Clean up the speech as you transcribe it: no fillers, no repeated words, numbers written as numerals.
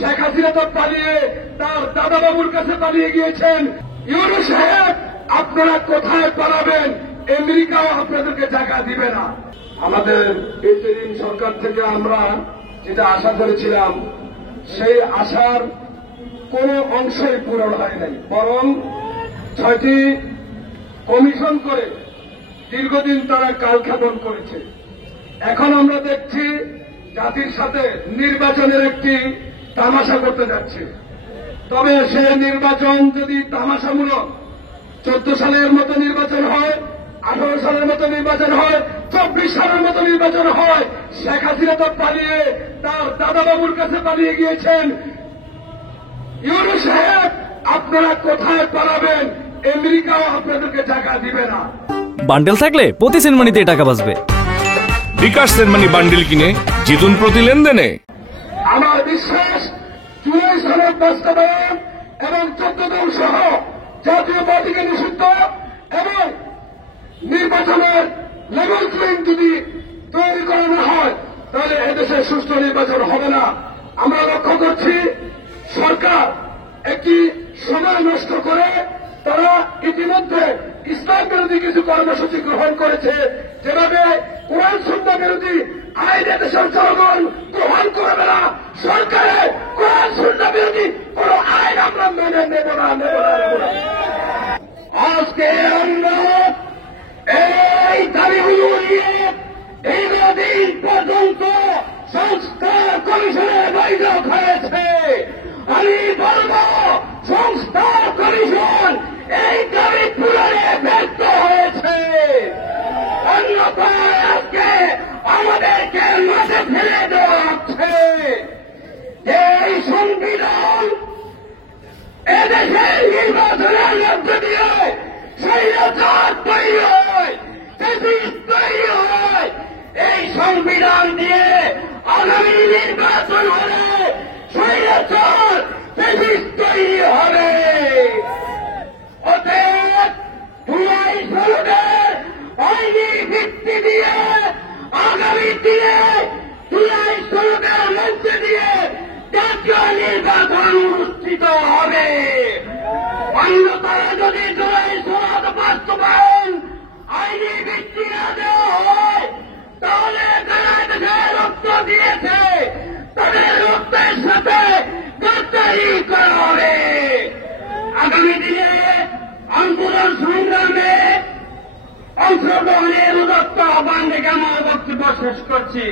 শেখ হাসিনা তো পালিয়ে তার দাদা বাবুর কাছে পালিয়ে গিয়েছেন। ইউনূস সাহেব, আপনারা কোথায় পালাবেন? আমেরিকাও আপনাদেরকে জায়গা দিবে না। আমাদের ইন্টারিম সরকার থেকে আমরা যেটা আশা করেছিলাম, সেই আশার কোন অংশই পূরণ হয় নাই, বরং 6টি কমিশন করে দীর্ঘদিন তারা কালক্ষেপণ করেছে। এখন আমরা দেখছি জাতির সাথে নির্বাচনের একটি তামাশা করতে যাচ্ছে। তবে সে নির্বাচন যদি তামাশামূলক 14 সালের মতো নির্বাচন হয়, 18 সালের মতো নির্বাচন হয়, 24 সালের মতো নির্বাচন হয়, শেখ হাসিনা তো পালিয়ে তার দাদা বাবুর কাছে পালিয়ে গিয়েছেন। ইউনূস সাহেব, আপনারা কোথায় পালাবেন? আমেরিকাও আপনাদেরকে জায়গা দিবে না। বান্ডেল থাকলে প্রতি সেনমানিতে টাকা বাঁচবে। বিকাশ সেনমানি বান্ডেল কিনে জিতুন প্রতি লেনদেনে। আমার বিশ্বাস, জুলাই সনদ বাস্তবায়ন এবং 14 দল সহ জাতীয় পার্টিকে নিষিদ্ধ এবং নির্বাচনের লেভেল প্লেইং যদি তৈরি করানো হয়, তাহলে এদেশে সুষ্ঠু নির্বাচন হবে না। আমরা লক্ষ্য করছি সরকার একটি সময় নষ্ট করে তারা ইতিমধ্যে ইসলাম বিরোধী কিছু কর্মসূচি গ্রহণ করেছে। যেভাবে কোরআন সুন্নাহ বিরোধী আইন এদেশের জনগণ গ্রহণ করবে না, সরকারের কোরআন সুন্নাহ বিরোধী কোন আইন আমরা মেনে নেব না। আজকে আমরা এই দাবিগুলো নিয়ে দীর্ঘদিন পর্যন্ত সংস্কার কমিশনের বৈঠক হয়েছে। আমি বলব, সংস্কার কমিশন এই দাবি পূরণে ব্যর্থ হয়েছে। অন্যথায় আজকে আমাদেরকে মাঠে ফেলে দেওয়া হচ্ছে। এই সংবিধান এদেশের নির্বাচনের মধ্য দিয়ে স্বৈরাচার তৈরি হয়, ফ্যাসিস্ট তৈরি হয়। এই সংবিধান দিয়ে আগামী নির্বাচন হলে স্বৈরাচার ফ্যাসিস্ট তৈরি হবে। অতএব জুলাই সনদের আইনি ভিত্তি দিয়ে আগামী দিনে জুলাই সনদের মধ্য দিয়ে জাতীয় নির্বাচন অনুষ্ঠিত হবে। অন্যথায় যদি জুলাই সনদ বাস্তবায়ন আইনি ভিত্তি না দেওয়া হয়, তাহলে যারা দেশে রক্ত দিয়েছে তাদের রক্তের সাথে গ্রেফতারি করা হবে। আগামী দিনে আন্দোলন সংগ্রামে অংশগ্রহণের উদাত্ত আহ্বান রেখে আমার বক্তব্য শেষ করছি।